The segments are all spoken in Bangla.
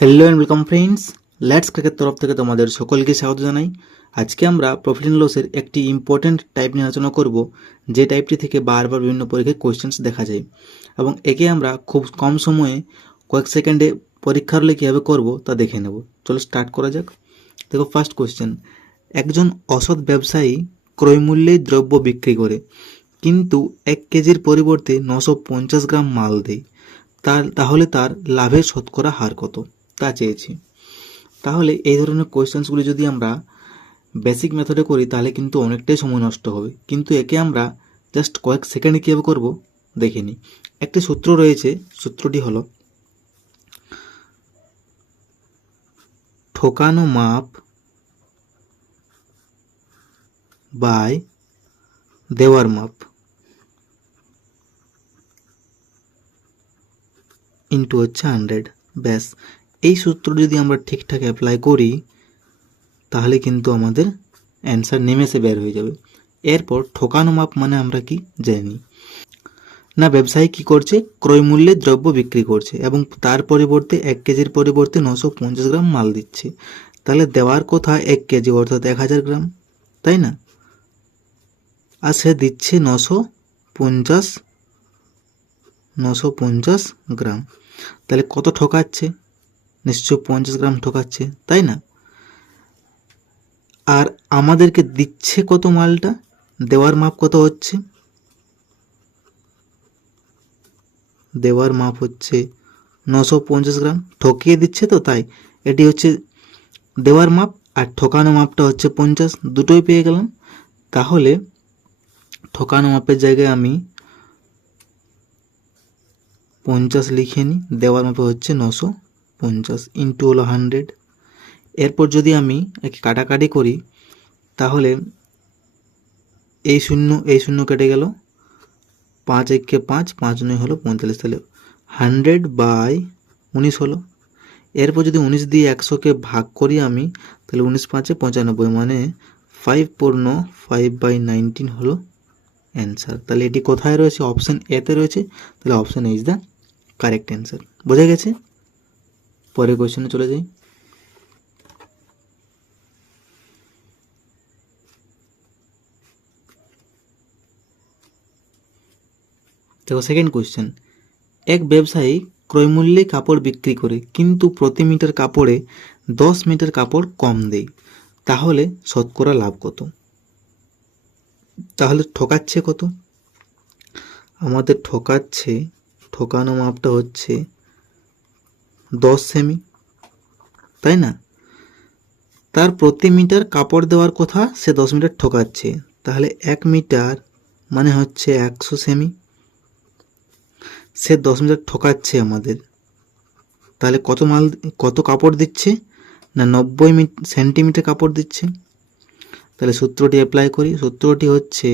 Hello and welcome friends let's cricket তরফ থেকে তোমাদের সকলকে স্বাগত জানাই। আজকে আমরা প্রফিট অ্যান্ড লসের একটি ইম্পর্ট্যান্ট টাইপ নিয়ে আলোচনা করব, যে টাইপটি থেকে বারবার বিভিন্ন পরীক্ষায় কোয়েশ্চেন্স দেখা যায়। এবং একে আমরা খুব কম সময়ে কয়েক সেকেন্ডে পরীক্ষার হলে কীভাবে করব তা দেখে নেব। চলো স্টার্ট করা যাক। দেখো ফার্স্ট কোয়েশ্চেন একজন অসৎ ব্যবসায়ী ক্রয়মূল্যে দ্রব্য বিক্রি করে। কিন্তু এক কেজির পরিবর্তে নশো পঞ্চাশ গ্রাম মাল দেয় তার, তাহলে তার লাভের শতকরা হার কত? তা চেয়েছি। তাহলে এই ধরনের কোয়েশ্চেন্সগুলি যদি আমরা বেসিক মেথডে করি, তাহলে কিন্তু অনেকটাই সময় নষ্ট হবে। কিন্তু একে আমরা জাস্ট কয়েক সেকেন্ডে কীভাবে করব দেখে নিই একটি সূত্র রয়েছে, সূত্রটি হলো, ঠোকানো মাপ বাই দেওয়ার মাপ। ইন্টু হচ্ছে হান্ড্রেড ব্যাস। এই সূত্র যদি আমরা ঠিকঠাক অ্যাপ্লাই করি, তাহলে কিন্তু আমাদের অ্যান্সার নেমেসে বের হয়ে যাবে। এরপর ঠকানো মাপ মানে আমরা কি? জানি। না, ব্যবসায়ী কি করছে? ক্রয় মূল্যে দ্রব্য বিক্রি করছে এবং তার পরিবর্তে এক কেজির পরিবর্তে নশো পঞ্চাশ গ্রাম মাল দিচ্ছে। তাহলে দেওয়ার কথা এক কেজি অর্থাৎ এক হাজার গ্রাম, তাই না? আর সে দিচ্ছে নশো পঞ্চাশ নশো পঞ্চাশ গ্রাম। তাহলে কত ঠকাচ্ছে? নিশ্চয় পঞ্চাশ গ্রাম ঠকাচ্ছে, তাই না? আর আমাদেরকে দিচ্ছে কত মালটা? দেওয়ার মাপ কত হচ্ছে? দেওয়ার মাপ হচ্ছে নশো পঞ্চাশ গ্রাম। ঠকিয়ে দিচ্ছে তো, তাই। এটি হচ্ছে দেওয়ার মাপ আর ঠকানো মাপটা হচ্ছে পঞ্চাশ। দুটোই পেয়ে গেলাম। তাহলে ঠকানো মাপের জায়গায় আমি পঞ্চাশ লিখে নিই দেওয়ার মাপে হচ্ছে নশো পঞ্চাশ ইন্টু হলো হান্ড্রেড এরপর যদি আমি একে কাটাকাটি করি, তাহলে এই শূন্য এই শূন্য কেটে গেল। পাঁচ একে পাঁচ পাঁচ নয় হলো পঁয়তাল্লিশ। তাহলে হান্ড্রেড বাই উনিশ হলো। এরপর যদি উনিশ দিয়ে একশোকে ভাগ করি আমি, তাহলে উনিশ পাঁচে পঁচানব্বই মানে ফাইভ পূর্ণ ফাইভ বাই নাইনটিন হলো অ্যান্সার তাহলে এটি কোথায় রয়েছে? অপশান এতে রয়েছে। তাহলে option A is the correct answer বোঝা গেছে? পরের কোয়েশ্চেনে চলে যাই। দেখো সেকেন্ড কোয়েশ্চেন এক ব্যবসায়ী ক্রয়মূল্যে কাপড় বিক্রি করে, কিন্তু প্রতি মিটার কাপড়ে দশ মিটার কাপড় কম দেয়। তাহলে শতকরা লাভ কত? তাহলে ঠকাচ্ছে কত? আমাদের ঠকাচ্ছে ঠকানো মাপটা হচ্ছে দশ সেমি, তাই না? তার প্রতি মিটার কাপড় দেওয়ার কথা সে দশ মিটার ঠকাচ্ছে। তাহলে এক মিটার মানে হচ্ছে একশো সেমি। সে দশ মিটার ঠকাচ্ছে আমাদের। তাহলে কত মাল, কত কাপড় দিচ্ছে? না নব্বই সেন্টিমিটার কাপড় দিচ্ছে। তাহলে সূত্রটি অ্যাপ্লাই করি। সূত্রটি হচ্ছে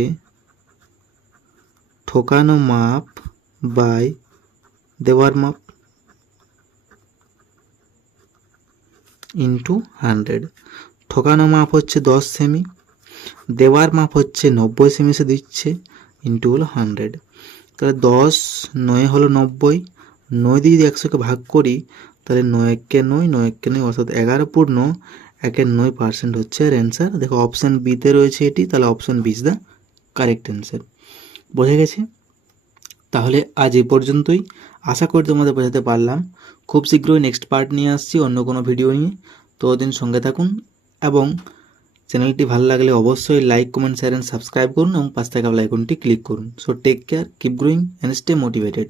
ঠকানো মাপ বাই দেওয়ার মাপ ইন্টু হান্ড্রেড ঠকানো মাপ হচ্ছে দশ সেমি দেওয়ার মাপ হচ্ছে নব্বই সেমি সে দিচ্ছে ইন্টু হলো হান্ড্রেড তাহলে দশ নয় হলো নব্বই, নয় দিয়ে যদি একশোকে ভাগ করি, তাহলে নয় একে নয় নয় একে নয়, অর্থাৎ এগারো পূর্ণ একের নয় পার্সেন্ট হচ্ছে আর অ্যান্সার দেখো অপশান বিতে রয়েছে এটি, তাহলে option B is the correct answer বোঝা গেছে? তাহলে আজ এই পর্যন্তই। আশা করি তোমাদের বোঝাতে পারলাম। খুব শীঘ্রই নেক্সট পার্ট নিয়ে আসছি, অন্য কোনো ভিডিও নিয়ে। ততদিন সঙ্গে থাকুন এবং চ্যানেলটি ভালো লাগলে অবশ্যই like comment share and subscribe করুন এবং পাঁচ টাকা আইকনটি ক্লিক করুন। So take care keep growing and stay motivated